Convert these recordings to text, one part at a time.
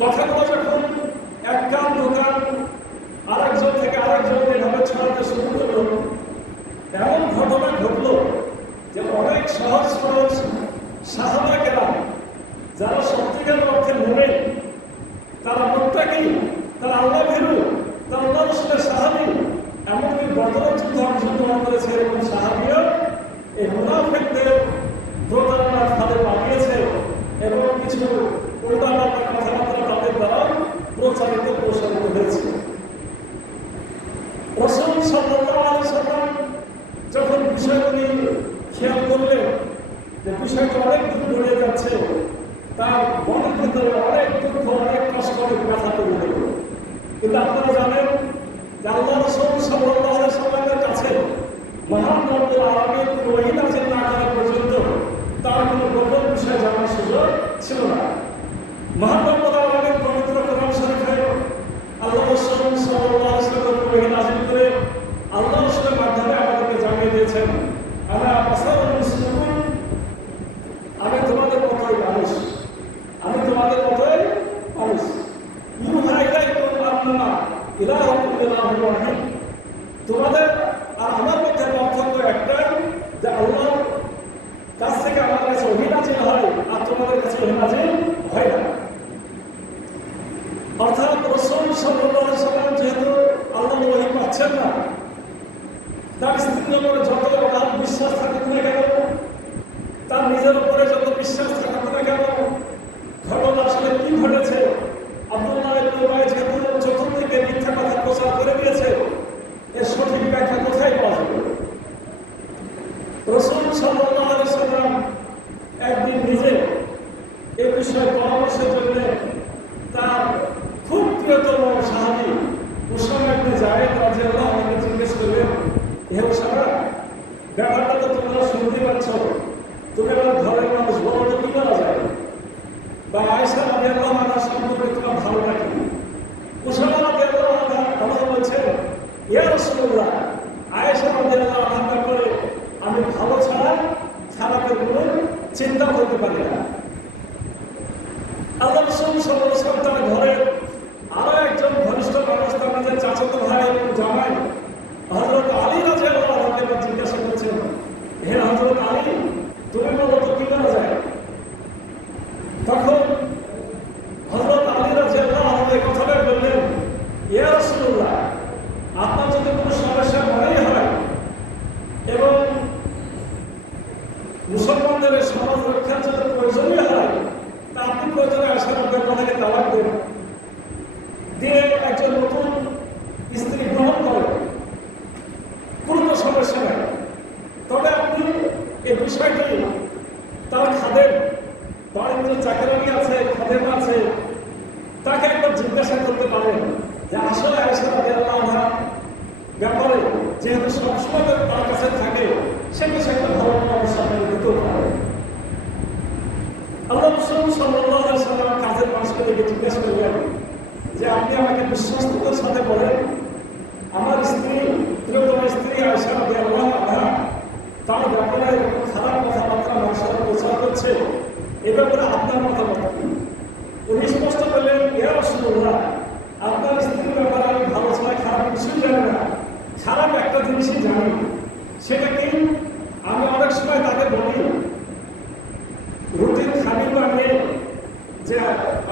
কথাগুলো যখন এক কান দোকান আরেকজন থেকে আরেকজন এভাবে ছড়াতে শুরু করলো, এমন ঘটনা ঘটলো যে অনেক সহজ সহজ সাহাবাকেরা যারা সত্যিকার অর্থে মোমেন, তারা মুত্তাকি, তারা আল্লাহ ভীরু, তারা আল্লাহ রাসূলের সাহাবী, এমনকি বদরের যুদ্ধে অংশগ্রহণ করেছে এরকম সাহাবীও এই মুনাফিকদের প্রতারণার ফাঁদে পা দিয়েছে এবং কিছু উল্টাপাল্টা কথাবার্তা তাদের দ্বারা প্রচারিত প্রসারিত হয়েছে। রাসূল সাল্লাল্লাহু আলাইহি ওয়াসাল্লাম যখন বিষয়গুলি খেয়াল করলেন যে বিষয়টা অনেক দূর গড়িয়ে যাচ্ছে, তার মনের ভিতরে অনেক দুঃখ, অনেক কষ্ট, অনেক ব্যথা তৈরি হলো। কিন্তু আপনারা জানেন যে আল্লাহ রাসূল সাল্লাল্লাহু আলাইহি ওয়াসাল্লামের কাছে মহান রব্বুল আলামিন ওহী নাযিল না করা পর্যন্ত তার কোনো গোপন বিষয় জানার সুযোগ ছিল না। মহান রব্বুল আলামিন পবিত্র কোরআন শরীফে আল্লাহ রাসূল সাল্লাল্লাহু আলাইহি ওয়াসাল্লাম ওহী নাযিল করে আল্লাহ রাসূলের মাধ্যমে আমাদেরকে জানিয়ে দিয়েছেন, আনা বাশারুন মিসলুকুম, আমি তোমাদের মতোই মানুষ, আমি তোমাদের মতোই মানুষ। ইউহা ইলাইকুম আন্নামা ইলাহুকুম ইলাহুন ওয়াহিদ, তোমাদের আর আমার মধ্যে পার্থক্য একটাই যে আল্লাহর কাছ থেকে আমার কাছে ওহী নাযিল হয় আর তোমাদের কাছে ওহী নাযিল হয় না। অর্থাৎ রাসূল সাল্লাল্লাহু আলাইহি ওয়াসাল্লাম যেহেতু আল্লাহর ওহী পাচ্ছেন না, তার স্ত্রীর উপরে যত অগাধ বিশ্বাস থাকুক না কেন, তার নিজের উপরে যত বিশ্বাস থাকুক না কেন, ঘটনা আসলে কি ঘটেছে, আব্দুল্লাহ ইবনে উবাই যেহেতু চতুর্দিকে মিথ্যা কথা প্রচার করে দিয়েছে, এর সঠিক ব্যাখ্যা কোথায় পাওয়া যাবে? রাসূল সাল্লাল্লাহু আলাইহি ওয়াসাল্লাম একদিন নিজে এই বিষয়ে পরামর্শের জন্য তার খুব প্রিয়তম সাহাবী উসামা ইবনে যায়েদ রাদিয়াল্লাহু আনহু জিজ্ঞেস করলেন, হে উসামা, ব্যাপারটা তো তোমরা শুনতে পাচ্ছ, তুমি আমার ঘরের মানুষ, বলো তো কি করা যায়? বা আয়েশা রাদিয়াল্লাহু আনহা সম্পর্কে তোমার ধারণা কি? উসামা রাদিয়াল্লাহু আনহু বলছেন, ইয়া রাসূলুল্লাহ, আয়েশা রাদিয়াল্লাহু আনহার ব্যাপারে আমি ভালো ছাড়া খারাপের কোনো চিন্তা করতে পারি না। আল্লাহ রাসূল সাল্লাল্লাহু আলাইহি ওয়াসাল্লাম তার ঘরে আরো একজন ঘনিষ্ঠ মানুষ, তার নিজের চাচাতো ভাই এবং জামাই হযরত আলী রাদিয়াল্লাহু আনহুকে জিজ্ঞাসা করছেন, হে হযরত আলী, তুমি বলো তো কি করা যায়? তখন হযরত আলী রাদিয়াল্লাহু আনহু এই কথাটা বললেন, ইয়া রাসূলুল্লাহ, আপনার যদি কোনো সমস্যা মনেই হয় এবং মুসলমানদের সমাজ রক্ষার জন্য প্রয়োজনীয় হয়, তা আপনি প্রয়োজনে আয়েশা রাদিয়াল্লাহু আনহাকে তালাক দেন, দিয়ে একজন নতুন স্ত্রী গ্রহণ করেন, কোনো তো সমস্যা নেই। তবে আপনি এই বিষয়টি তার খাদেম, বাড়ির যে চাকরানি আছে, খাদেম আছে, তাকে একবার জিজ্ঞাসা করতে পারেন যে আসলে আয়েশা রাদিয়াল্লাহু আনহা ব্যাপারে যেহেতু সবসময় তার কাছে থাকে, সে বিষয়টা ভালো পরামর্শ আপনাকে দিতেও পারে। আল্লাহ রাসূল সাল্লাল্লাহু আলাইহি ওয়াসাল্লাম কাজের মানুষকে দেখে জিজ্ঞেস করলেন যে আপনি আমাকে বিশ্বস্ততার সাথে বলেন, আমার স্ত্রী, প্রিয়তম স্ত্রী আয়েশা রাদিয়াল্লাহু আনহা তার ব্যাপারে এরকম খারাপ কথাবার্তা মানুষের প্রচার করছে, এ ব্যাপারে আপনার মতামত কি? উনি স্পষ্ট বললেন, ইয়া রাসূলুল্লাহ, আপনার স্ত্রীর ব্যাপারে আমি ভালো ছাড়া খারাপ কিছুই জানি না, খারাপ একটা জিনিসই জানি, সেটা কি, আমি অনেক সময় তাকে বলি রুটির খালি বানিয়ে যে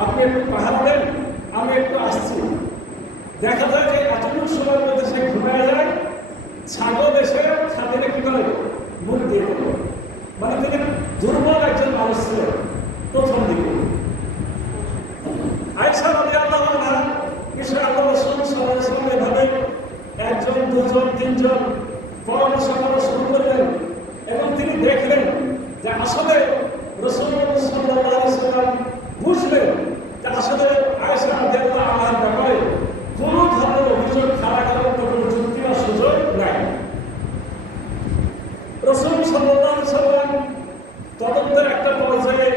আপনি একটু পাহাড় দেন, আমি একটু আসছি। দেখা যায় যে এতটুকু সময়ের মধ্যে সে ঘুমায় যায়, ছাগল এসে খাদিরে কি করে মুখ দিয়ে দেবে। মানে তিনি দুর্বল একজন মানুষ ছিলেন প্রথম দিকে। আয়েশা রাদিয়াল্লাহু আনহা বিষয়ে আল্লাহ রাসূল সাল্লাল্লাহু আলাইহি ওয়াসাল্লাম এভাবে একজন, দুজন, তিনজন পরামর্শ করা শুরু করলেন এবং তিনি দেখলেন যে আসলে রাসূল সাল্লাল্লাহু আলাইহি ওয়াসাল্লাম বুঝলেন যে আসলে আয়েশা রাদিয়াল্লাহু আনহার ব্যাপারে কোনো ধরনের অভিযোগ খাড়া করার কোনো যুক্তি বা সুযোগ নাই। রাসূল সাল্লাল্লাহু আলাইহি ওয়াসাল্লাম তদন্তের একটা পর্যায়ে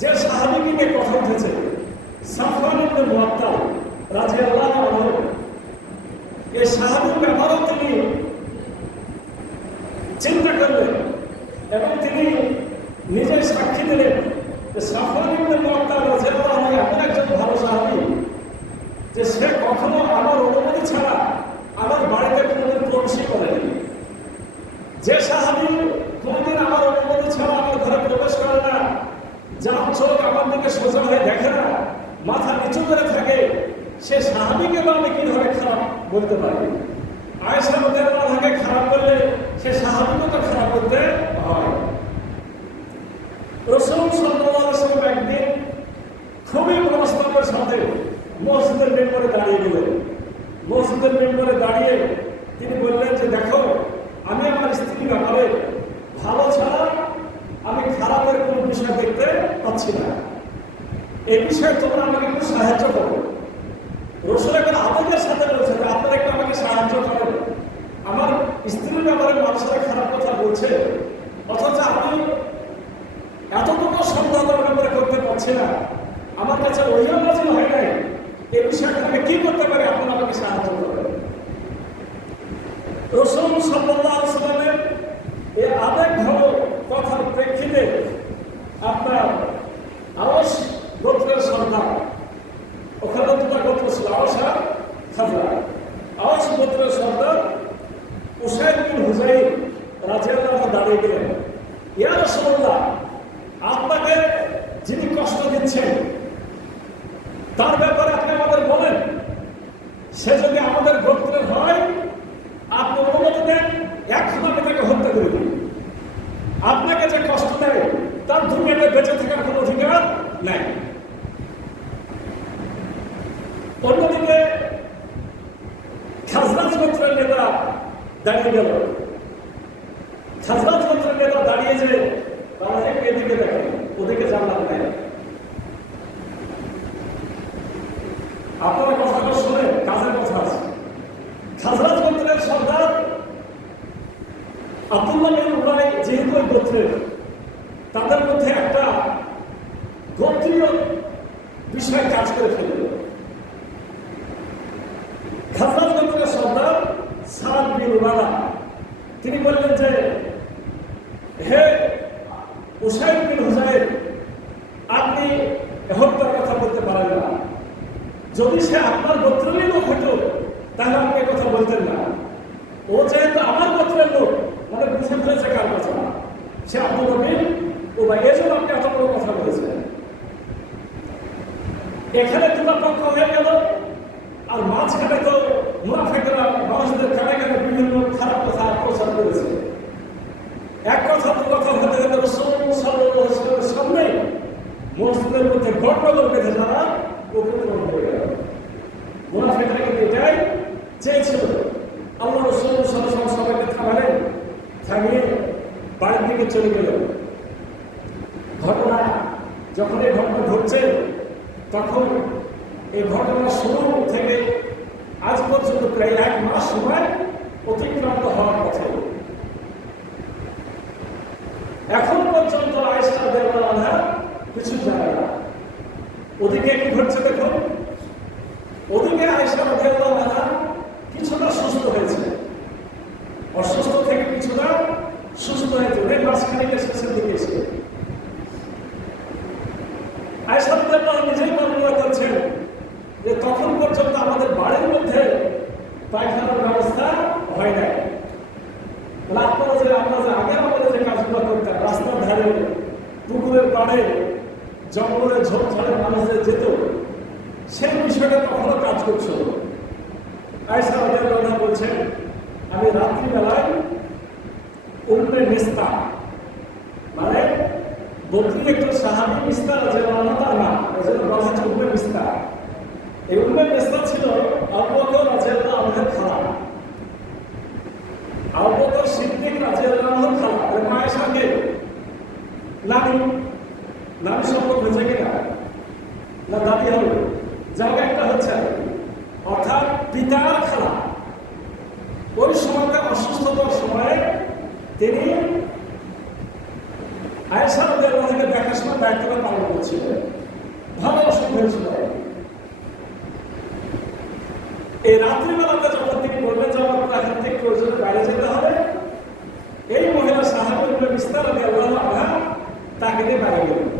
যে সাহাবীকে নিয়ে কথা উঠেছে, সাফওয়ান ইবনে মুআত্তাল রাদিয়াল্লাহু আনহু, এই সাহাবীর ব্যাপারেও তিনি চিন্তা করলেন এবং তিনি নিজে সাক্ষী দিলেন যে সাফওয়ান ইবনে মুআত্তাল রাদিয়াল্লাহু আনহু এমন একজন আমার দিকে সোজা হয়ে দেখে না, মাথা নিচু করে থাকে, সে সাহাবীকে বা আমি কিভাবে খারাপ বলতে পারি? আয়েশা রাদিয়াল্লাহু আনহাকে খারাপ বললে সে সাহাবীকে তো খারাপ বলতে হয়। রাসূল সাল্লাল্লাহু আলাইহি ওয়াসাল্লাম একদিন খুবই মনস্তাপের সাথে মসজিদের মেম্বারে দাঁড়িয়ে গেলেন। মসজিদের মেম্বারে দাঁড়িয়ে তিনি বললেন যে দেখো, আমি আমার স্ত্রীর ব্যাপারে ভালো ছাড়া আমি খারাপের কোনো বিষয় দেখতে পাচ্ছি না। এই বিষয়ে তোমরা আমাকে একটু সাহায্য করো। রাসূল এখন আবেগের সাথে বলছে যে আপনারা একটু আমাকে সাহায্য করেন। আমার স্ত্রীর ব্যাপারে মানুষেরা খারাপ কথা বলছে, অথচ আমি এতটুকু সন্দেহ ব্যাপারে করতে পারছি না, আমার কাছে ওইও নাজিল হয় নাই। এই বিষয়টা আমি কি করতে পারি? আপনারা আমাকে সাহায্য করেন। রাসূল সাল্লাল্লাহু আলাইহি ওয়াসাল্লামের এই আবেগঘন কথার প্রেক্ষিতে আপনার আওস গোত্রের সন্তান, ওখানে দুটা গোত্র ছিল, আওস আর খাজরাজ। আওস গোত্রের সন্তান উসাইদ বিন হুযাইর রাদিয়াল্লাহু আনহু দাঁড়িয়ে গেলেন, ইয়া রাসূলুল্লাহ, আপনাকে যিনি কষ্ট দিচ্ছেন তার ব্যাপারে আপনি আমাদের বলেন। সে যদি আমাদের গোত্রের হয় আপনি অনুমতি দেন, এখন আমি তাকে হত্যা করে দিই। আপনাকে যে কষ্ট দেয় তার দুনিয়াতে বেঁচে থাকার কোনো অধিকার নাই। অন্যদিকে খাজরাজ গোত্রের নেতা দাঁড়িয়ে গেল। খাজরাজ গোত্রের নেতা দাঁড়িয়ে যে তারা এদিকে দেখেন, ওদিকে জানলাম নেই। আপনারা কথাটা শুনে কাজের কথা আছে। খাজরাজ গোত্রের সর্দার আব্দুল্লাহ বিন উবাই যেহেতু ওই গোত্রের, তাদের মধ্যে একটা গোত্রীয় বিষয় কাজ করে ফেলল। খাজরাজ গোত্রের সর্দার সাদ বিন উবাদা তিনি বললেন যে হে উসাইদ বিন হুযাইর, আপনি হত্যার কথা বলতে পারেন না। যদি সে আপনার গোত্রেরই লোক হতো তাহলে আপনি কথা বলতেন না। ও যেহেতু আমার গোত্রের লোক, মানে বুঝে ফেলেছে কার কথা, সে আব্দুল্লাহ বিন উবাই, এজন্য আপনি এত বড় কথা বলেছেন। এখানে দুটো পক্ষ হয়ে গেল, আর মাঝখানে তো মুনাফিকরা মানুষদের কানে কানে বিভিন্ন খারাপ কথা প্রচার করেছে। এক কথা দু কথা হতে হতে রাসূল সাল্লাল্লাহু আলাইহি ওয়াসাল্লামের সামনে মসজিদের মধ্যে গন্ডগোল বেঁধে যারা উপকরণ হয়ে গেল। মুনাফিকরা কিন্তু এটাই চেয়েছিল। আল্লাহ রাসূল সাল্লাল্লাহু আলাইহি ওয়াসাল্লাম সবাইকে থামালেন, থামিয়ে বাড়ির দিকে চলে গেলেন। ঘটনা যখন এই ঘটনা ঘটছে তখন এই ঘটনা শুরু থেকে আজ পর্যন্ত প্রায় 1 মাস সময় অতিক্রান্ত হওয়ার কথা। এখন পর্যন্ত আয়েশা রাদিয়াল্লাহু আনহা কিছু জানে না। ওদিকে কি ঘটছে দেখুন। ওদিকে আয়েশা রাদিয়াল্লাহু আনহা কিছুটা সুস্থ হয়েছে, অসুস্থ থেকে কিছুটা সুস্থ হয়েছে, ওই মাসখানেক শেষের দিকে এসে আয়েশা রাদিয়াল্লাহু আনহা নিজেই বর্ণনা করছেন যে তখন পর্যন্ত আমাদের বাড়ির মধ্যে পায়খানার ব্যবস্থা হয় নাই। আপনারা যে আগে আমাদের যে কাজগুলো করতেন, রাস্তার ধারে, পুকুরের পাড়ে, জঙ্গলে ঝোপঝাড়ে মানুষদের যেত, সেই বিষয়টা কখনো কাজ করছিল। আয়েশা রাদিয়াল্লাহু আনহা বলছেন, আমি রাত্রিবেলায় উম্মে মিস্তা, মানে বকরি একজন সাহাবী, মিস্তা রাদিয়াল্লাহু আনহা তার নাম, এজন্য বলা হচ্ছে উম্মে মিস্তা। এই উম্মে মিস্তা ছিল আবু বকর রাদিয়াল্লাহু আনহুর খালা। আবু বকর সিদ্দিক রাদিয়াল্লাহু আনহুর খালা, আর মায়ের সঙ্গে নানি সম্পর্ক হয়েছে কিনা না দাদি হবে, যাও একটা হচ্ছে, অর্থাৎ পিতার খালা। ওই সময়টা অসুস্থতার সময়ে তিনি আয়েশা রাদিয়াল্লাহু আনহাকে দেখাশোনার দায়িত্বটা পালন করছিলেন। ভালো অসুখ হয়েছিল। এই রাত্রিবেলাতে যখন তিনি বললেন যে আমার প্রাকৃতিক প্রয়োজনে বাইরে যেতে হবে, এই মহিলা সাহাবী উম্মে মিস্তা রাদিয়াল্লাহু আনহা তাকে নিয়ে বাইরে গেলেন।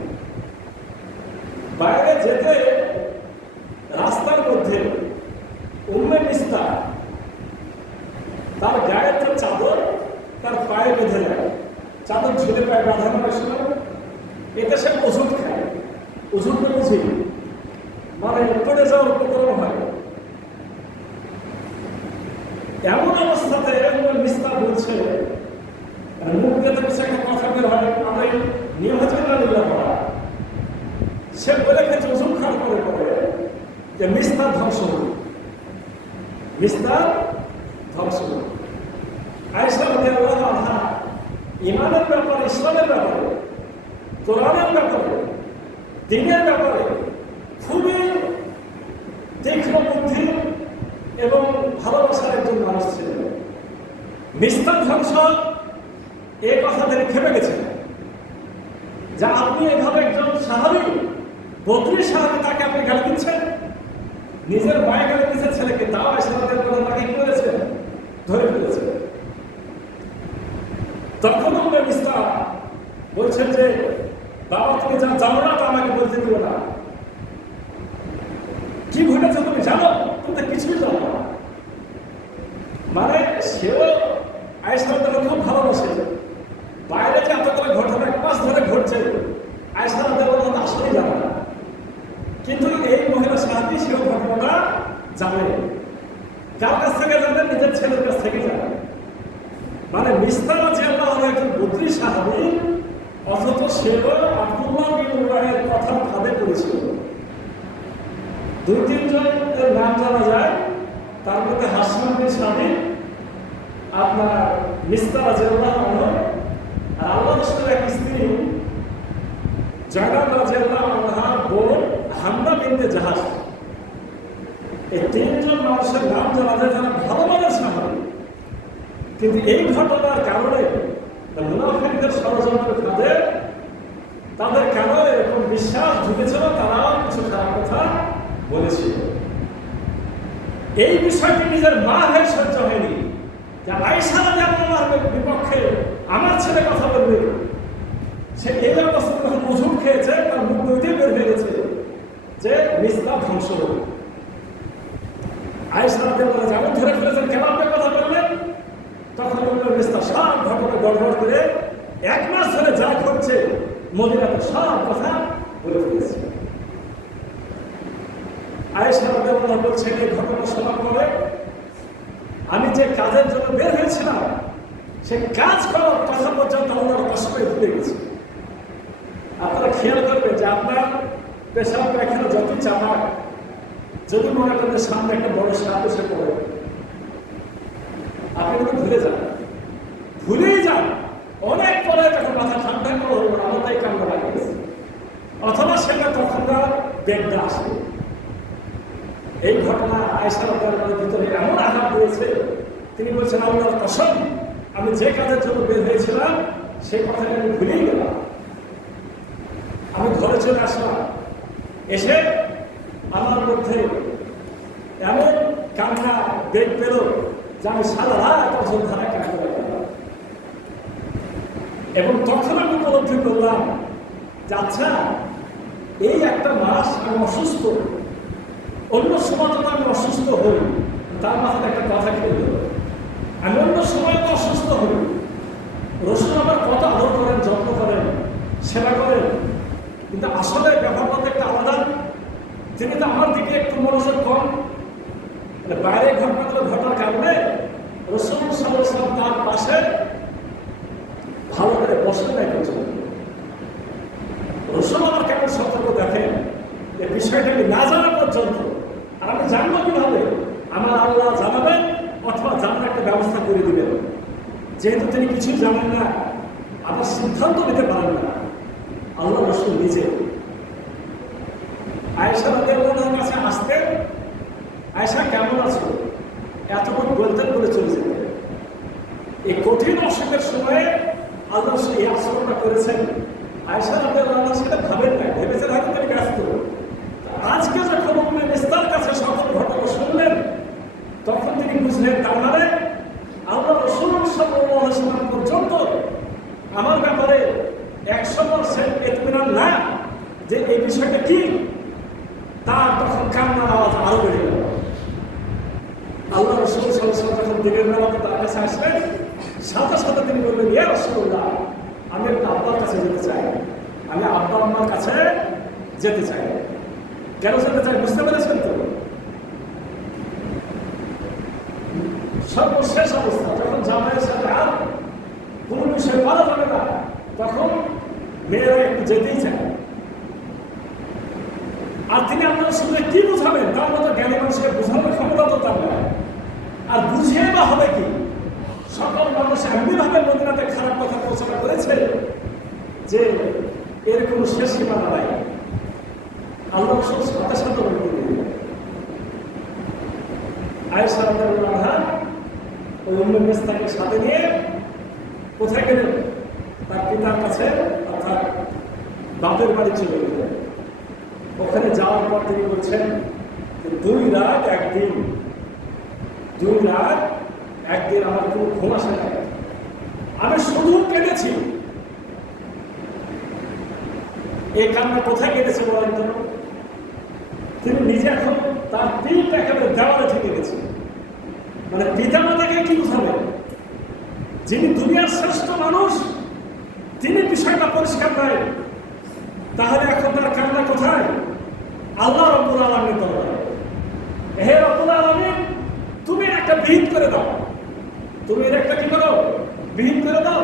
বাইরে যেতে রাস্তার মধ্যে উম্মে মিস্তা তার গায়ের যে চাদর তার পায়ে বেঁধে দেয়, চাদর ঝুলে পায়ে বাঁধানো হয়েছিল, এতে সে ওষুধ খায়। উজুরতে বুঝি মানে পড়ে যাওয়ার উপক্রম হয়। এমন অবস্থাতে মিস্তা বলছে মুখ দিয়ে কিছু একটা কথা বের হয়, আমি নিয়মা করা, সে বলে গেছে উজুম খান করে করে যে মিস্তার ধ্বংস হল, মিস্তার ধ্বংস হল। আয়েশা রাদিয়াল্লাহু আনহা ইমানের ব্যাপারে, ইসলামের ব্যাপারে, কোরআনের ব্যাপারে, দ্বীনের ব্যাপারে খুবই তীক্ষ্ণ বুদ্ধি এবং ভালোবাসার একজন মানুষ ছিলেন। মিস্তার ধ্বংস এই কথা তিনি খেপে গেছেন যে আপনি এভাবে একজন সাহাবী, বদরি সাহাবী, তাকে আপনি গালি দিচ্ছেন, নিজের মায়ে গালি দিচ্ছেন ছেলেকে, তাও আয়েশা রাদিয়াল্লাহু আনহা তাকে কি করেছেন, ধরে ফেলেছেন। তখন মিস্তা বলছেন যে বাবা তুমি যা জানো না তা আমাকে বলতে দিও না, কি ঘটেছে তুমি জানো, তুমি তো কিছুই জানো না। মানে সেও আয়েশা রাদিয়াল্লাহু খুব ভালোবাসে, বাইরে যে এতগুলো ঘটনা এক মাস ধরে ঘটছে আয়েশা রাদিয়াল্লাহু আসলেই জানে না, কিন্তু এই মহিলা সাহাবী সেও ঘটনাটা জানে। কার কাছ থেকে জানেন? নিজের ছেলের কাছ থেকে জানেন। মানে মিস্তা রাদিয়াল্লাহু আনহু একজন বদরি সাহাবী, অথচ সেও আব্দুল্লাহ বিন উবাইয়ের কথা ফাঁদে পড়েছিল। 2-3 জনের নাম জানা যায়, তার মধ্যে হাসনান বিন সাবিত, আপনার মিস্তা রাদিয়াল্লাহু আনহু, আর আল্লাহ রাসূলের এক স্ত্রী জায়নাব রাদিয়াল্লাহু আনহার বোন হামনা বিনতে জাহাশ। এই 3 জন মানুষের নাম জানা যায় যারা ভালো মানের সাহাবী, কিন্তু এই ঘটনার কারণে মুনাফিকদের ষড়যন্ত্রের ফাঁদে তাদের কেন এরকম বিশ্বাস ঢুকেছিল, তারাও কিছু খারাপ কথা বলেছিল। এই বিষয়টি নিজের মা হয়ে সহ্য হয়নি যে আয়েশা রাদিয়াল্লাহু আনহার বিপক্ষে আমার ছেলে কথা বলবে। সে এই অবস্থা যখন ওষুধ খেয়েছে, তার মুখ দিয়ে বের হয়ে গেছে যে মিস্তা ধ্বংস হবে। আয়েশা রাদিয়াল্লাহু আনহা যেমন ধরে ফেলেছেন, কেন আপনি কথা বললেন, তখন মিস্তা সব ঘটনা গড়বড় করে 1 মাস ধরে যা ঘটছে মদিনাতে সব কথা বলে ফেলেছে। আয়েশা রাদিয়াল্লাহু আনহা বলছেন এই ঘটনা শোনার পরে আমি যে কাজের জন্য বের হয়েছিলাম সে কাজ করার কথা পর্যন্ত আমার কষ্ট করে ভুলে গেছি। আপনারা খেয়াল করবেন যে আপনার পেশাব পায়খানা যতই চাপা, যদি মনে করেন সামনে একটা বড় সাপ এসে পড়ে, আপনি কিন্তু ভুলেই যান। অনেক পরে যখন মাথা ঠান্ডা করে আমার তাই কান্না লাগে, অথবা সেটা তখন বেগটা আসে। এই ঘটনা আয়েশা রাদিয়াল্লাহু আনহার ভিতরে এমন আঘাত দিয়েছে, তিনি বলছেন আল্লাহর কসম, আমি যে কাজের জন্য বের হয়েছিলাম সেই কথাটা আমি ভুলেই গেলাম। আমি ঘরে চলে আসলাম, এসে আমার মধ্যে এমন কান্না বেগ পেল যে আমি সারা রাত অযোধ্যায় কান্না করলাম। এবং তখন আমি উপলব্ধি করলাম যে আচ্ছা, এই একটা মাস আমি অসুস্থ, অন্য সময় তো আমি অসুস্থ হই, তার মাথায় একটা কথা খেয়ে আমি অন্য সময় তো অসুস্থ হই, রসুল আমার কত আদর করেন, যত্ন করেন, সেবা করেন, কিন্তু আসলে ব্যাপারটা একটা আলাদা। তিনি তো আমার দিকে একটু মনোযোগ কম, বাইরে ঘটনাগুলো ঘটার কারণে রসুল সাল্লাল্লাহু আলাইহি ওয়াসাল্লাম তার পাশে ভালো করে বসে নাই পর্যন্ত। রসুল আমার কেমন সতর্ক দেখেন, এই বিষয়টা আমি না জানা পর্যন্ত, আর আমি জানবো কিভাবে, আমার আল্লাহ জানাবেন অথবা জানার একটা ব্যবস্থা করে দিবেন। যেহেতু তিনি কিছুই জানেন না, আবার সিদ্ধান্ত নিতে পারেন না, আল্লাহ রসুল নিজে আয়েশা রাদিয়াল্লাহু আনহার কাছে আসতে, আয়েশা কেমন আছো এতক্ষণ বলতেন বলে চলে যেতেন। এই কঠিন অসুখের সময়ে আল্লাহ এই আচরণটা করেছেন। আয়েশা রাদিয়াল্লাহু আনহা সেটা ভাবেন না, ভেবেছেন হয়তো তিনি ব্যস্ত। আজকে যখন উম্মে মিস্তার কাছে সকল ঘটনা শুনলেন, তখন তিনি বুঝলেন তার মানে আল্লাহ রাসূল সাল্লাল্লাহু আলাইহি ওয়াসাল্লাম পর্যন্ত আমার ব্যাপারে 100% ইতমিনান না যে এই বিষয়টা কি। তার তখন কান্নার আওয়াজ আরো বেড়ে গেল। আল্লাহ রাসূল সাল্লাল্লাহু আলাইহি ওয়াসাল্লাম যখন দিনের বেলাতে তার কাছে আসলেন, সাথে সাথে তিনি বললেন, ইয়া রাসূলুল্লাহ, আমি একটা আব্বার কাছে যেতে চাই, আমি আব্বা আম্মার কাছে যেতে চায়। কেন যেতে চায় বুঝতে পেরেছেন তো? সর্বশেষ অবস্থা যখন জামাইয়ের সাথে আর কোনো বিষয় করা যাবে না, তখন মেয়েরা একটু যেতেই চায়। আর তিনি আপনার সঙ্গে কি বুঝাবেন? তার মতো জ্ঞানী মানুষকে বোঝানোর ক্ষমতা তো তার নয়। আর বুঝিয়ে বা হবে কি? সকল মানুষ এমনিভাবে মদিনাতে খারাপ কথা প্রচার করেছে যে এর কোনো শেষ সীমানা নাই। আল্লাহ সাথে সাথে আয়েশা রাদিয়াল্লাহু আনহা ওই উম্মে মিসতাকে সাথে নিয়ে কোথায় গেলেন? তার পিতার কাছে, অর্থাৎ বাপের বাড়ি চলে গেলেন। ওখানে যাওয়ার পর তিনি বলছেন যে 2 রাত 1 দিন, 2 রাত 1 দিন আমার কোনো ঘুম আসে না, আমি শুধু কেঁদেছি। এই কান্না কোথায় কেটেছে বলেন তো? তিনি নিজে এখন তার পিঠটা একেবারে দেওয়ালে ঠেকে গেছে। মানে পিতা মাতাকে কি বুঝাবেন? যিনি দুনিয়ার শ্রেষ্ঠ মানুষ, তিনি বিষয়টা পরিষ্কার নয়, তাহলে এখন তার কান্না কোথায়? আল্লাহ রাব্বুল আলামিনের দরবারে। হে রাব্বুল আলামিন, তুমি একটা বিহিত করে দাও, তুমি এর একটা কি করো? বিহিত করে দাও,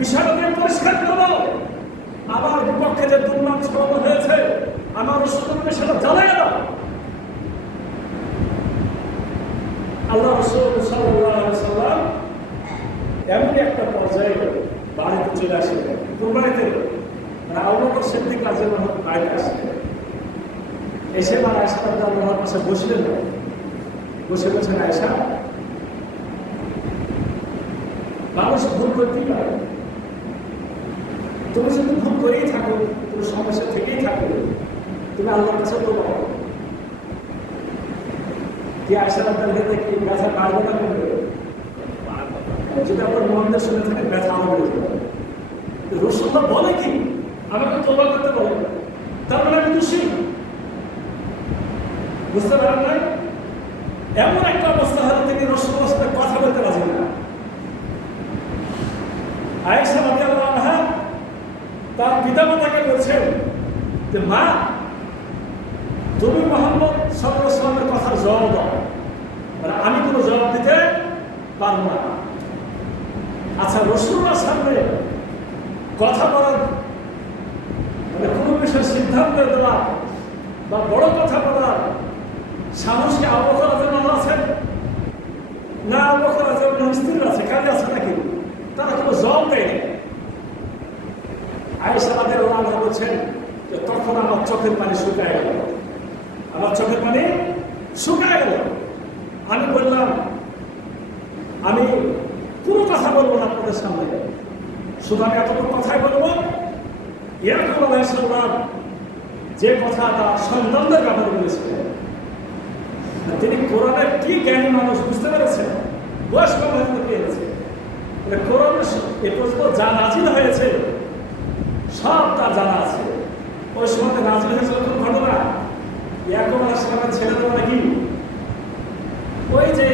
বিষয়টা তুমি পরিষ্কার করে দাও। আমার বিপক্ষে যে দুর্নাম ছড়ানো হয়েছে, আমার রসুলকে সেটা জানাই দাও। আল্লাহ রাসূল সাল্লাল্লাহু আলাইহি ওয়াসাল্লাম এমন একটা পর্যায়ে বাড়িতে চলে আসলেন, কুরবানিতে আবু বকর সিদ্দিক রাদিয়াল্লাহু আনহু বাড়িতে আসলেন। এসে মা আয়েশা রাদিয়াল্লাহু আনহার পাশে বসলেন। বসে বলছেন, আয়েশা, মানুষ ভুল করতেই পারে, তুমি যদি ভুল করেই থাকো, কোনো সমস্যা থেকেই থাকো, তুমি আল্লাহর কাছে তো বলো কি আয়েশা রাদিয়াল্লাহু আনহা কি ব্যথা পারবে না? করবে যদি আপনার মহানদের শুনে থাকেন, ব্যথা আরো বেড়ে যাবে। রাসূলুল্লাহ বলে কি আমাকে তওবা করতে বলে, তার মানে আমি দোষী। বুঝতে পারেন না? এমন একটা অবস্থা হলে তিনি রাসূলুল্লাহর সাথে কথা বলতে রাজি না। আয়েশা রাদিয়াল্লাহু আনহা তার পিতামাতাকে বলছেন যে মা, তুমি মুহাম্মদ সাল্লাল্লাহু আলাইহি ওয়াসাল্লামের কথার জবাব দাও, মানে আমি কোনো জবাব দিতে পারবো না। আচ্ছা, রাসূলুল্লাহর সামনে কথা বলার, মানে কোনো বিষয়ে সিদ্ধান্ত দেওয়া বা বড় কথা বলার সাহস কি আবু বকর রাদিয়াল্লাহু আনহু আছেন? না, আবু বকর রাদিয়াল্লাহু আনহু স্ত্রী আছে, কাজে আছে নাকি? তারা কোনো জবাব দেয়নি। আয়েশা রাদিয়াল্লাহু আনহা বলছেন যে তখন আমার চোখের পানি শুকায় গেল, আমার চোখের পানি শুকায় গেল। আমি বললাম, আমি কোনো কথা বলবো না আপনাদের সামনে, শুধু আমি এতটুকু কথাই বলবো, ইয়াকুব আলাইহিস সালাম যে কথা তার সন্তানদের ব্যাপারে বলেছিলেন। তিনি কোরআনের কি জ্ঞানী মানুষ বুঝতে পেরেছেন, বয়স্ক হয়তো পেয়েছে। কোরআনের এ পর্যন্ত যা নাজিল হয়েছে সব তার জানা আছে। ওই সময় নাজিল হয়েছিল কোন ঘটনা? ইয়াকুব আলাইহিস সালামের ছেলেরা নাকি ওই যে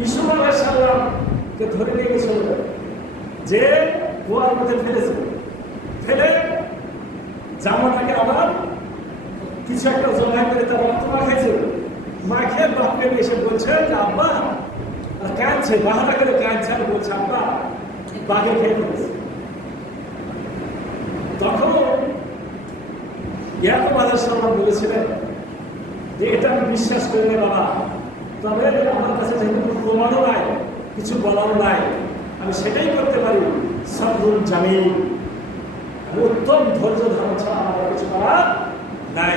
ইউসুফ আলাইহিস সালামকে ধরে নিয়ে গেছিল, যে কুয়ার মধ্যে ফেলেছিল, ফেলে জামাটাকে আবার কিছু একটা জমাই করে তার রক্ত মাখাইছিল। মাখে বাপকে এসে বলছে যে আব্বা, আর কাঁদছে, বাহানা করে কাঁদছে, আর বলছে আব্বা বাঘে খেয়ে ফেলেছে। তখন ইয়াকুব আলাইহিস সালাম বলেছিলেন যে এটা আমি বিশ্বাস করি না বাবা, তবে আমার কাছে যেহেতু কোনো প্রমাণও নাই, কিছু বলারও নাই, আমি সেটাই করতে পারি, সাবরুল জামিল, উত্তম ধৈর্য ধারণ ছাড়া আমার কিছু করার নাই।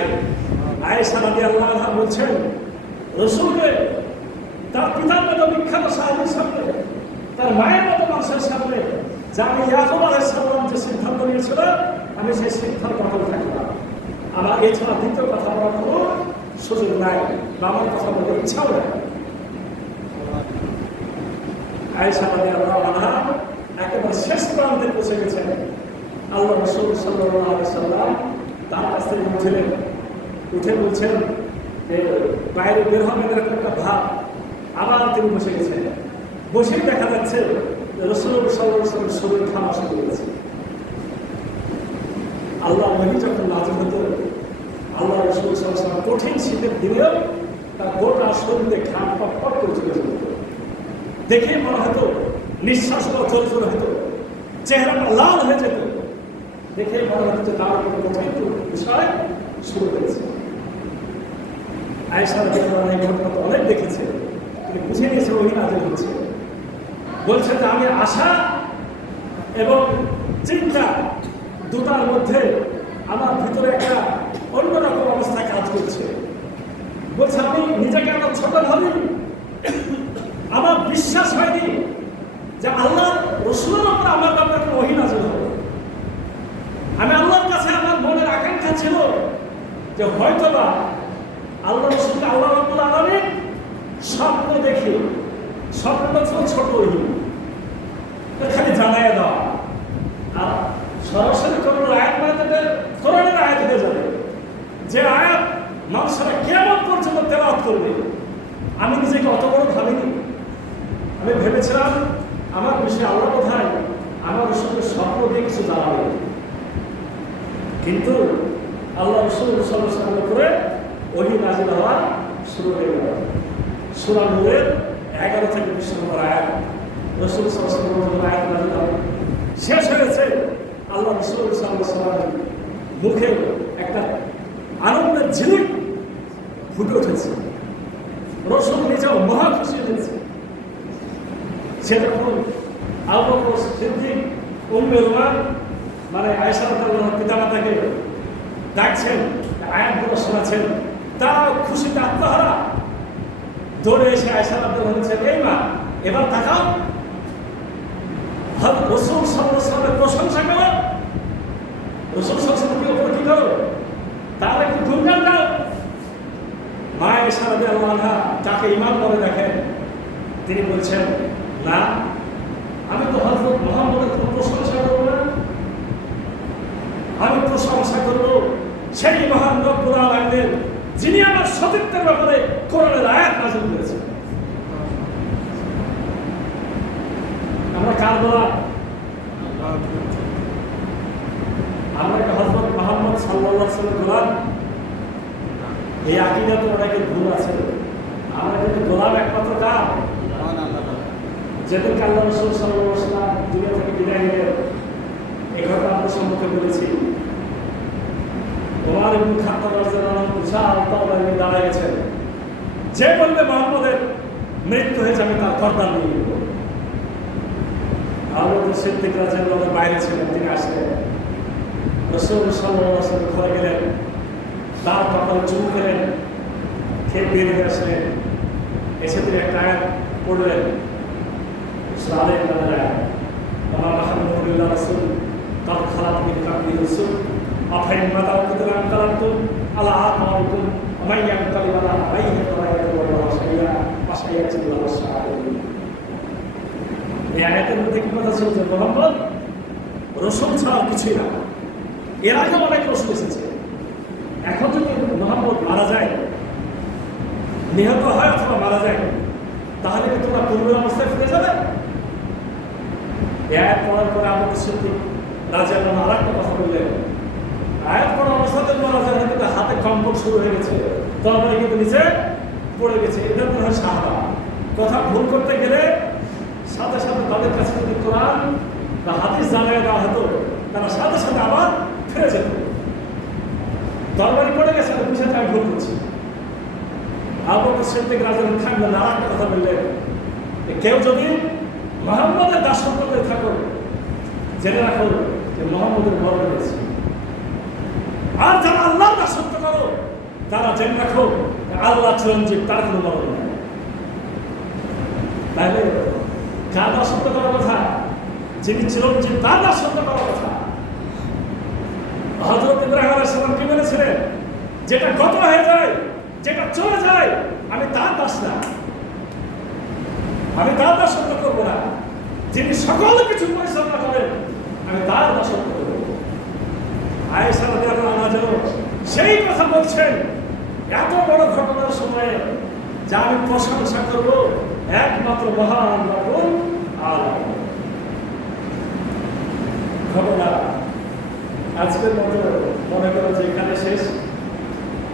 আয়েশা রাদিয়াল্লাহু আনহা বলছেন, রাসূলকে তার পিতার মতো বিখ্যাত সাহাবীর সামনে, তার মায়ের মতো মানুষের সামনে, যে আমি ইয়াকুব আলাইহিস সালাম যে সিদ্ধান্ত নিয়েছিল, আমি সেই সিদ্ধান্ত অটল থাকলাম। আমার এছাড়া দ্বিতীয় কথা বলার কোনো সুযোগ নাই বা আমার কথা বলতে ইচ্ছাও নাই। আয়েশা রাদিয়াল্লাহু আনহা একেবারে শেষ প্রান্তে পৌঁছে গেছেন। আল্লাহ রাসূল সাল্লাল্লাহু আলাইহি ওয়াসাল্লাম তার কাছ থেকে উঠলেন, উঠে বলছেন যে বাইরে বের হবেন এরকম একটা ভাব। আবার তিনি বসে গেছেন, বসেই দেখা যাচ্ছে রাসূল সাল্লাল্লাহু আলাইহি ওয়াসাল্লামের শরীর ঘামা শুরু হয়েছে। আল্লাহ ওহী যখন নাযিল হতো, আল্লাহ রাসূল সাল্লাল্লাহু আলাইহি ওয়াসাল্লাম কঠিন শীতের দিনেও তার গোটা শরীরে ঘাম পট করে চলে যেত। দেখে মনে হতো নিঃশ্বাসগুলো জোরে জোরে হতো, চেহারাটা লাল হয়ে যেত। দেখে মনে হতো যে তার উপর কঠিন বিষয় শুরু হয়েছে। আয়েশা রাদিয়াল্লাহু আনহা এই ঘটনা অনেক দেখেছে, তিনি বুঝে নিয়েছে ওহী নাযিল হচ্ছে। বলছে যে আমি আশা এবং চিন্তা দুটার মধ্যে আমার ভিতরে একটা অন্যরকম অবস্থা কাজ করছে। বলছে আমি নিজেকে একটা ছোট ভাবি, আমার বিশ্বাস হয়নি যে আল্লাহ রসুলের উপর আমার ব্যাপারে একটা ওহী নাযিল হবে। আমি আল্লাহর কাছে আমার মনের আকাঙ্ক্ষা ছিল যে হয়তোবা আল্লাহ রসুলকে আল্লাহ রাব্বুল আলামিন স্বপ্ন দেখে, স্বপ্নটা ছিল ছোট ওহী, খালি জানাইয়া দেওয়া, আর সরাসরি কোনো আয়াত মানে কোরআনের আয়াত হয়ে যাবে, যে আয়াত মানুষেরা কিয়ামত পর্যন্ত তেলাওয়াত করবে। আমি নিজেকে অত বড় ভাবিনি। আমি ভেবেছিলাম আমার বিষয়ে আল্লাহ কোথায় আমার রসুলের স্বপ্ন দিয়ে কিছু জানাবে, কিন্তু আল্লাহ রসুল সাল্লাল্লাহু আলাইহি ওয়াসাল্লামের উপরে ওহী নাযিল হওয়া শুরু হয়ে গেল। সূরা নূরের 11 থেকে 20 নম্বর আয়াত রসুল সাল্লাল্লাহু আলাইহি ওয়াসাল্লামের আয়াত নাযিল হওয়া শেষ হয়েছে। আল্লাহ রসুল সাল্লাল্লাহু আলাইহি ওয়াসাল্লামের মুখে একটা আনন্দের ঝিলিক ফুটে উঠেছে। রসুল নিজেও মহা খুশি হয়েছে। সে যখন আবু বকর সিদ্দিক, উম্মে রুমান মানে আয়েশা রাদিয়াল্লাহু আনহার পিতামাতাকে ডাকছেন, আয়াতগুলো শোনাচ্ছেন, তারা খুশিতে আত্মহারা দৌড়ে এসে আয়েশা রাদিয়াল্লাহু আনহা বলছেন, এই মা এবার তাকাও, রসুল সাল্লাল্লাহু আলাইহি ওয়াসাল্লামের প্রশংসা করো, রসুল সাল্লাল্লাহু আলাইহি ওয়াসাল্লামের উপর কি করো, তার একটু গুণগান গাও। মা আয়েশা রাদিয়াল্লাহু আনহা তাকে ইমাম বলে দেখেন, তিনি বলছেন, না আমি তো হযরত মুহাম্মদের কোনো প্রশংসা করব না, আমি প্রশংসা করব সেই মহান রব্বুল আলামিনের যিনি আমার সতীত্বের ব্যাপারে কোরআনের আয়াত নাযিল করেছেন। আমরা কার বলা? আমরা কি হযরত মুহাম্মদ সাল্লাল্লাহু আলাইহি ওয়াসাল্লামের গোলাম? এই আকীদা তো অনেকের ভুল আছে। আমরা কিন্তু গোলাম একমাত্র কার? যেদিন আল্লাহ রাসূল সাল্লাল্লাহু আলাইহি ওয়াসাল্লাম দুনিয়া থেকে বিদায় নিলেন, এই ঘটনা আপনার সম্মুখে বলেছি। ওমর ইবনে খাত্তাব রাদিয়াল্লাহু আনহু বিশাল তওবা নিয়ে দাঁড়ায় গেছেন, যে বলবে মুহাম্মদের মৃত্যু হয়ে যাবে তার গর্দান নিয়ে নিব। আবু বকর সিদ্দিক রাদিয়াল্লাহু আনহু বাইরে ছিলেন, তিনি আসলেন, রাসূল সাল্লাল্লাহু আলাইহি ওয়াসাল্লাম ঘরে গেলেন, তার কপালে চুমু খেলেন, খেয়ে বের হয়ে আসলেন। এসে তিনি একটা আয়াত পড়লেন, সূরা আলে ইমরানের আয়াত, ওয়া মা মুহাম্মাদুন ইল্লা রাসূল কাদ খালাত মিন ক্বাবলিহি রাসূল আফাইন মাতা কুতুরান কালাতুম আলা আকাবিকুম ওয়া মান ইয়ানকালিব আলা আকাবিহি ফালা ইয়াদুররু শাইআ ওয়া সাইয়াজিদুল্লাহু শাকিরিন। এই আয়াতের মধ্যে কি কথা ছিল যে মুহাম্মদ রাসূল ছাড়া কিছুই না। এর আগে অনেক রাসূল এসেছে, এখন যদি মুহাম্মদ মারা যায়, নিহত হয় অথবা মারা যায়, তাহলে কি তোমরা পূর্বের অবস্থায় ফিরে যাবে? আয়াত পড়ার পরে আবু বকর সিদ্দিক রাদিয়াল্লাহু আনহু আরেকটা কথা বললেন, আয়াত পড়া অবস্থাতে মারা যায়, কিন্তু হাতে কম্পন শুরু হয়ে গেছে, তরবারি কিন্তু নিচে পড়ে গেছে। এটা মনে হয় সাহাবা কথা ভুল করতে গেলে সাথে সাথে তাদের কাছে যদি কোরআন বা হাদিস জানিয়ে দেওয়া হতো, তারা সাথে সাথে আবার ফিরে যেত। তরবারি পড়ে গেছে, বুঝে আমি ভুল করছি। আবু বকর সিদ্দিক রাদিয়াল্লাহু আনহু থাকবেন, আর একটা কথা বললেন, কেউ যদি মুহাম্মদের দাসত্ব করে থাকো, জেনে রাখো যে মুহাম্মদের মরণ হয়েছে। আর যারা আল্লাহর দাসত্ব করো, তারা জেনে রাখো আল্লাহ চিরঞ্জীব, তার কোনো মরণ নেই। তাহলে কার দাসত্ব করার কথা? যিনি চিরঞ্জীব, তার দাসত্ব করার কথা। হযরত ইব্রাহিম আলাইহিস সালাম কি বলেছিলেন? যেটা গত হয়ে যায়, যেটা চলে যায়, আমি তার দাস না, আমি তার দাসত্ব করবো না। যিনি সকল কিছু পরিচালনা করেন, আমি তার দাসত্ব করবো। আয়েশা রাদিয়াল্লাহু আনহা যেন সেই কথা বলছেন এত বড় ঘটনার সময়ে, যা আমি প্রশংসা করবো একমাত্র মহান রব্বুল আলামিন। ঘটনা আজকের মতো মনে করো যে এখানে শেষ।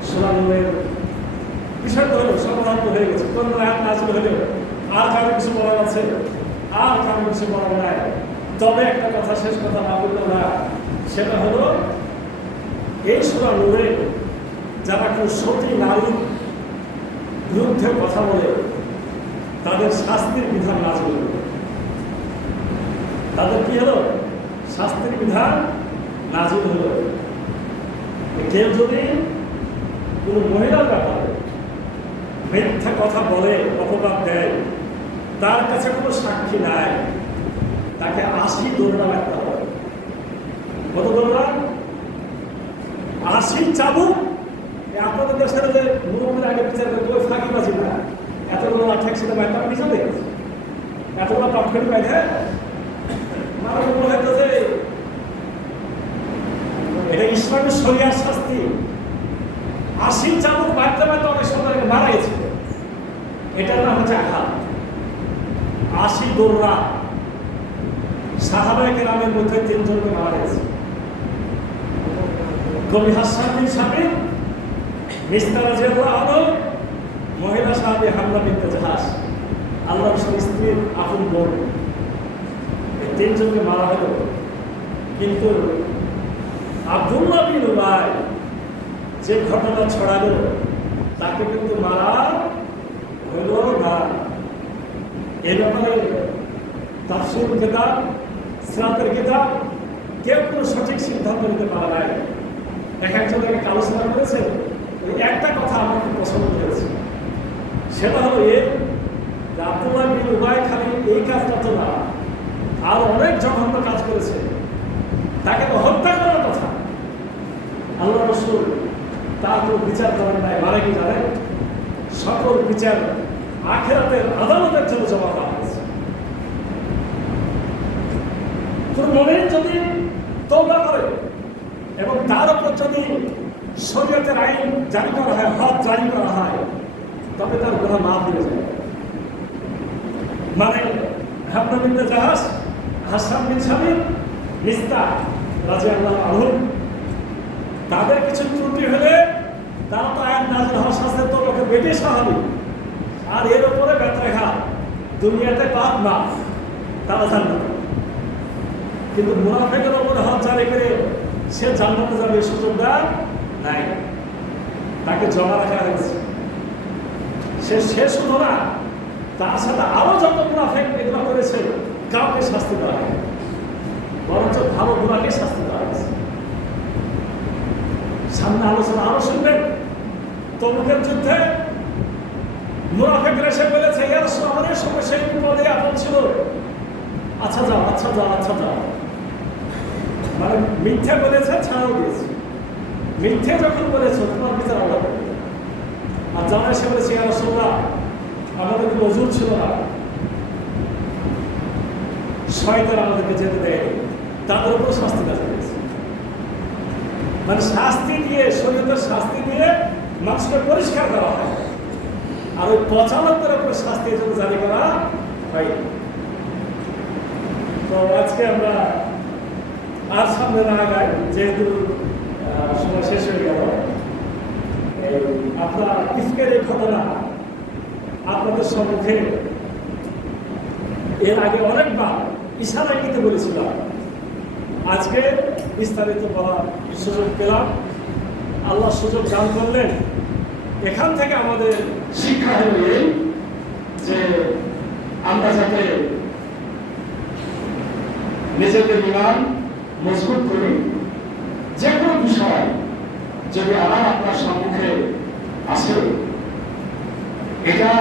সূরা নূরের বিষয় তো সমাধান হয়ে গেছে, কোন আয়াত নাযিল হলেও আর কারো কিছু বলার আছে, আর কারো কিছু বলার নাই। তবে একটা কথা, শেষ কথা না বললে না, সেটা হলো এই সূরা নূরে যারা কেউ সতী নারীর বিরুদ্ধে কথা বলে তাদের শাস্তির বিধান নাযিল হলো। তাদের কি হলো? শাস্তির বিধান নাযিল হলো। কেউ যদি কোনো মহিলার ব্যাপারে মিথ্যা কথা বলে, অপবাদ দেয়, তার কাছে কোনো সাক্ষী নাই, তাকে ৮০ দৌড়া মারতে হবে। কত দৌড়া? ৮০ চাবুক। আপনাদের দেশের যে মুরব্বীর আগে বিচার করে ওই ফাঁকিবাজি না, এতগুলো আর্থিক সেটা মারতে কিছু দেখেছে, এতগুলো টপকানি বাইরে মানুষ মনে হইতেছে এটা ইসলামের শরিয়ার শাস্তি। ৮০ চাবুক মারতে মারতে অনেক সময় মারা গেছে, এটার নাম হচ্ছে আঘাত। ৮০ দৌড়া। সাহাবায়ে কেরামের মধ্যে ৩ জনকে মারা গেছে। কবি হাসান বিন সাবিত, মিস্তার রাদিয়াল্লাহু আনহু, মহিলা সাহাবী হামলা বিনতে জাহাশ, আল্লাহর স্ত্রীর আপন বোন, এই ৩ জনকে মারা হলো। কিন্তু আব্দুল্লাহ বিন উবাই যে ঘটনা ছড়ালো তাকে কিন্তু মারা হইল না। এ ব্যাপারে তাফসীর কিতাব, সিরাতের কিতাব কেউ কোনো সঠিক সিদ্ধান্ত নিতে পারে নাই। এক একজন এক আলোচনা করেছে। ওই একটা কথা আমার খুব পছন্দ হয়েছে, সেটা হলো যে আব্দুল্লাহ বিন উবাই খালি এই কাজটা তো না, আর অনেক জঘন্য কাজ করেছে, তাকে তো হত্যা করার কথা। আল্লাহ রাসূল তার কোনো বিচার করেন নাই, মানে কি জানেন? সকল বিচার আখিরাতের আদালতের জন্য জমা করা হয়েছে। কোন মুমিন যদি তওবা করে এবং তার উপর যদি শরীয়তের আইন জারি করা হয়, হদ জারি করা হয়, তবে তার গুনাহ মাফ হয়ে যায়। মানে হামলা বিনতে জাহাশ, হাসান বিন সাবিত, মিস্তাহ রাদিয়াল্লাহু আনহু, তাদের কিছু ত্রুটি হলে তারা তো আইন নাযিল হওয়ার শাস্তি তো লোকে বেটে স্বাভাবিক, আর এর উপরে ব্যথা দুনিয়াতে পাপ মাফ, তারা জান্নাত। কিন্তু মুনাফিকের উপরে হদ জারি করে সে জান্নাতে যাবে এই সুযোগটা নাই, তাকে জমা রাখা হয়েছে। সে শুধু না, তার সাথে আরো যত মুনাফিক এগুলো করেছে কাউকে শাস্তি দেওয়া হয়, বরঞ্চ ভালো গুণাকে শাস্তি দেওয়া হয়েছে। সামনে আলোচনা আরো শুনবেন। তবুকের যুদ্ধে মুনাফিকরা এসে বলেছে, ইয়া রাসূলুল্লাহ, আমাদের সঙ্গে সেই বিপদে আপন ছিল, আচ্ছা যাও, আচ্ছা যাও, আচ্ছা যাও। মানে মিথ্যা বলেছে, ছাড়াও দিয়েছে। মিথ্যে যখন বলেছো তোমার বিচার আলাদা। আর যারা এসে বলেছে, ইয়া রাসূলুল্লাহ, আমাদের কোনো ওযুর ছিল না, শয়তান আমাদেরকে যেতে দেয়নি, তাদের উপর শাস্তি দেওয়া হয়েছে। মানে শাস্তি দিয়ে, শরীয়তের শাস্তি দিয়ে মানুষকে পরিষ্কার করা হয়, আর ওই পচালকদের উপর শাস্তি জন্য জারি করা হয়নি। তো আজকে আমরা আর সামনে না আগাই, যেহেতু সময় শেষ হয়ে গেল। আপনার ইফকের এই ঘটনা আপনাদের সম্মুখে এর আগে অনেকবার ইশারা ইঙ্গিতে বলেছিলাম, আজকে বিস্তারিত বলার সুযোগ পেলাম। আল্লাহ সুযোগ দান করলেন। এখান থেকে আমাদের শিক্ষা হল এই যে আমরা যাতে নিজেদের ঈমান মজবুত করি, যে কোনো বিষয় যদি আমার আপনার সম্মুখে আসে, এটা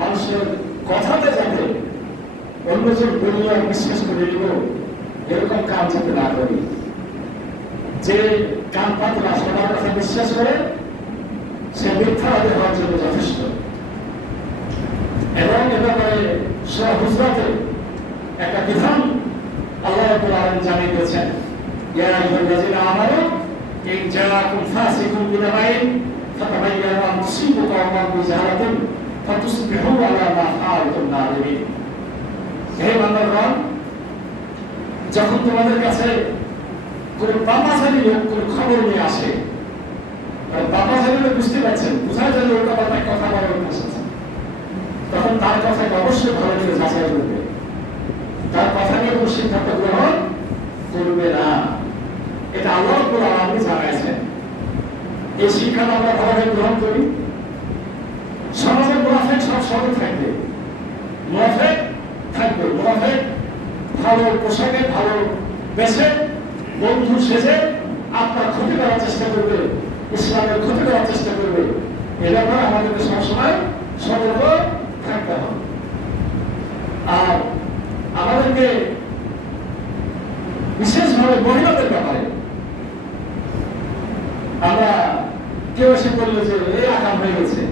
মানুষের কথাতে যাতে অন্যজন বলিয়া বিশ্বাস করে নিব, এরকম কাজ যাতে না করি। যে কান পাতলা সবার কথা বিশ্বাস করে সে মিথ্যাবাদী হওয়ার জন্য যথেষ্ট। এবং এ ব্যাপারে সূরা হুজরাতে একটা বিধান আল্লাহ রাব্বুল আলামিন জানিয়ে দিয়েছেন, ইয়া আইয়ুহাল্লাযীনা আমানু ইন জাআকুম ফাসিকুন বিনাবাইন ফাতাবায়্যানু আন তুসিবু কওমান বিজাহালাতিন ফাতুসবিহু আলা মা ফাআলতুম নাদিমিন। হে বান্দাগণ, যখন তোমাদের কাছে কোনো বাপাচারী লোক কোনো খবর নিয়ে আসে, বাপাচারী লোক বুঝতে পারছেন, বোঝা যায় ওটা বাপায় কথা বলার অভ্যাস আছে, তখন তার কথাকে অবশ্যই ভালো করে যাচাই করবে, তার কথা নিয়ে কোনো সিদ্ধান্ত গ্রহণ করবে না। এটা আল্লাহ রাব্বুল আলামিন জানাইছেন। এই শিক্ষাটা আমরা ভালোভাবে গ্রহণ করি। সমাজের মুনাফিক সব সময় থাকবে, মুনাফিক থাকবে, মুনাফিক ভালো পোশাকে ভালো বেশে বন্ধু সেজে আপনার ক্ষতি করার চেষ্টা করবে, ইসলামের ক্ষতি করার চেষ্টা করবে। এ ব্যাপারে আমাদেরকে সবসময় সতর্ক থাকতে হবে। আর আমাদেরকে বিশেষভাবে মহিলাদের ব্যাপারে আমরা কেউ এসে বললো যে এই আকাম হয়ে গেছে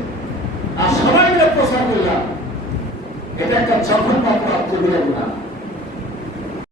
আর সবাই মিলে প্রচার করলাম, এটা একটা জঘন্য